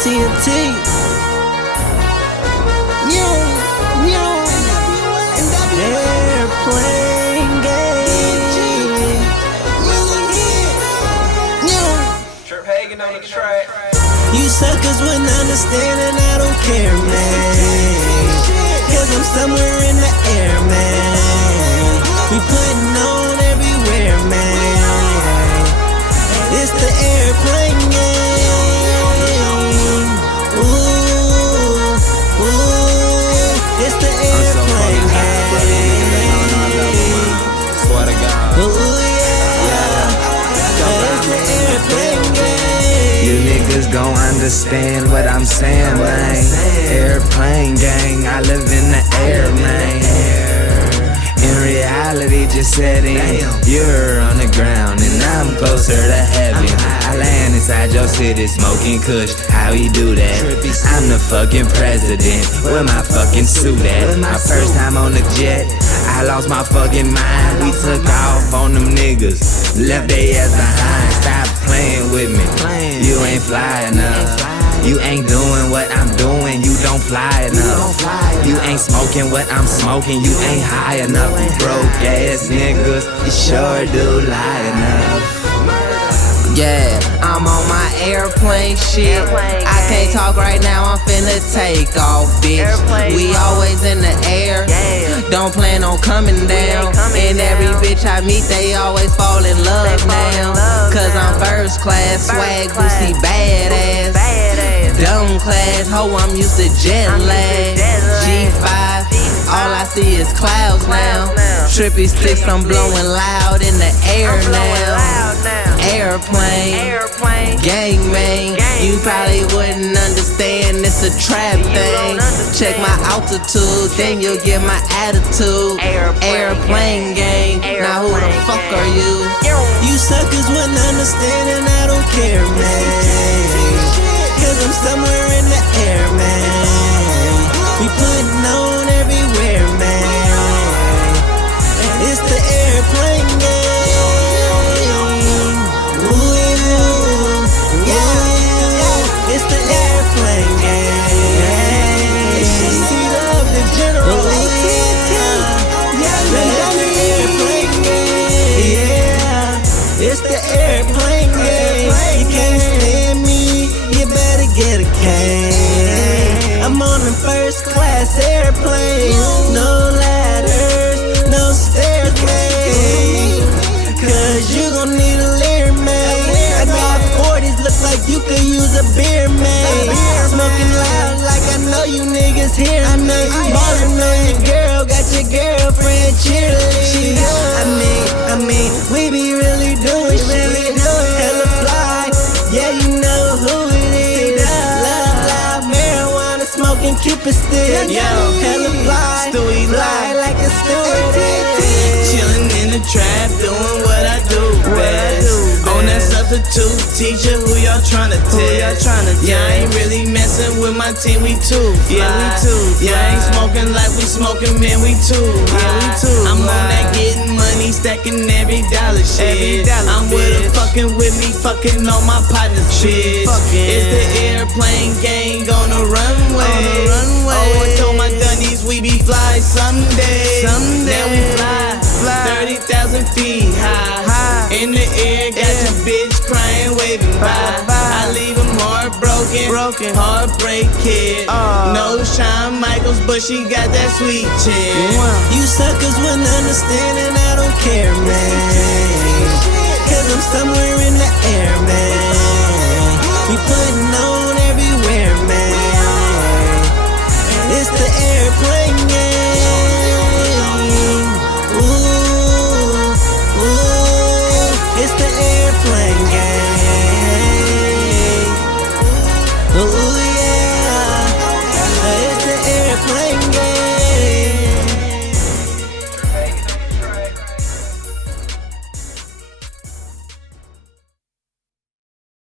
TNT. Airplane game. Trip Hagen on the track. You suckers wouldn't understand and I don't care, man. Cause I'm somewhere in the air, man. We putting on everywhere, man. It's the airplane game. Ooh, ooh. It's the airplane game. Swear to God. Ooh, yeah. It's the airplane game. You niggas gon' understand what I'm saying, man. Airplane gang, I live in the air, man. In reality, just set in. You're on the ground and I'm closer to heaven. I land inside your city smoking kush. How he do that? I'm the fucking president with my fucking suit at. My first time on the jet, I lost my fucking mind. We took off on them niggas, left they ass behind. Stop playing with me, you ain't fly enough. You ain't doing what I'm doing, you don't fly enough. You ain't smoking what I'm smoking, you ain't high enough. You broke ass niggas, you sure do lie enough. Yeah, I'm on my airplane shit. I can't talk right now, I'm finna take off, bitch. We always in the air, don't plan on coming down. And every bitch I meet, they always fall in love now. Cause I'm first class, swag, boosie, badass. Dumb class, ho, I'm used to jet lag. G5, all I see is clouds now. Trippy sticks, I'm blowing loud in the air now. Airplane, gang man, you probably wouldn't understand, it's a trap thing. Check my altitude, then you'll get my attitude. Airplane gang, now who the fuck are you? You suckers wouldn't understand and I don't care, man. Cause I'm somewhere in the air, man. We putting on everywhere, man. It's the airplane game. Ooh, yeah. It's the airplane game. Seat up the general. It's the airplane game. You can't stand me, you better get a cane. I'm on the first class airplane. No ladders, no staircase. Cause you gon' need a leer, man. I got 40s, look like you could use a beer, man. Smoking loud like I know you niggas hear me. Ballin' on your girl, got your girlfriend cheerleading. I mean, we be really doing shit. Hella fly, yeah, you know who it is. Love, marijuana, smoking, keep it still. Yo, hella fly, fly like a stewardess. Chillin' in the trap, doing what I do best. On that substitute teacher, who y'all tryna test? Yeah, I ain't really messing with my team, we too fly. Yeah, I ain't smoking like we smoking, man, we too high. I'm on that getting money, stacking every dollar shit. I'm with her fucking with me, fucking on my partner's shit. It's the airplane gang on the runway. Oh, I told my Dunnyz we be fly someday. Now we fly 30,000 feet high. In the air, got your bitch crying, waving bye. I leave them heartbroken, heartbreak kid. No Shawn Michaels, but she got that sweet chin. You suckers wouldn't understand and I don't care, man. Cause I'm somewhere in the air, man. We put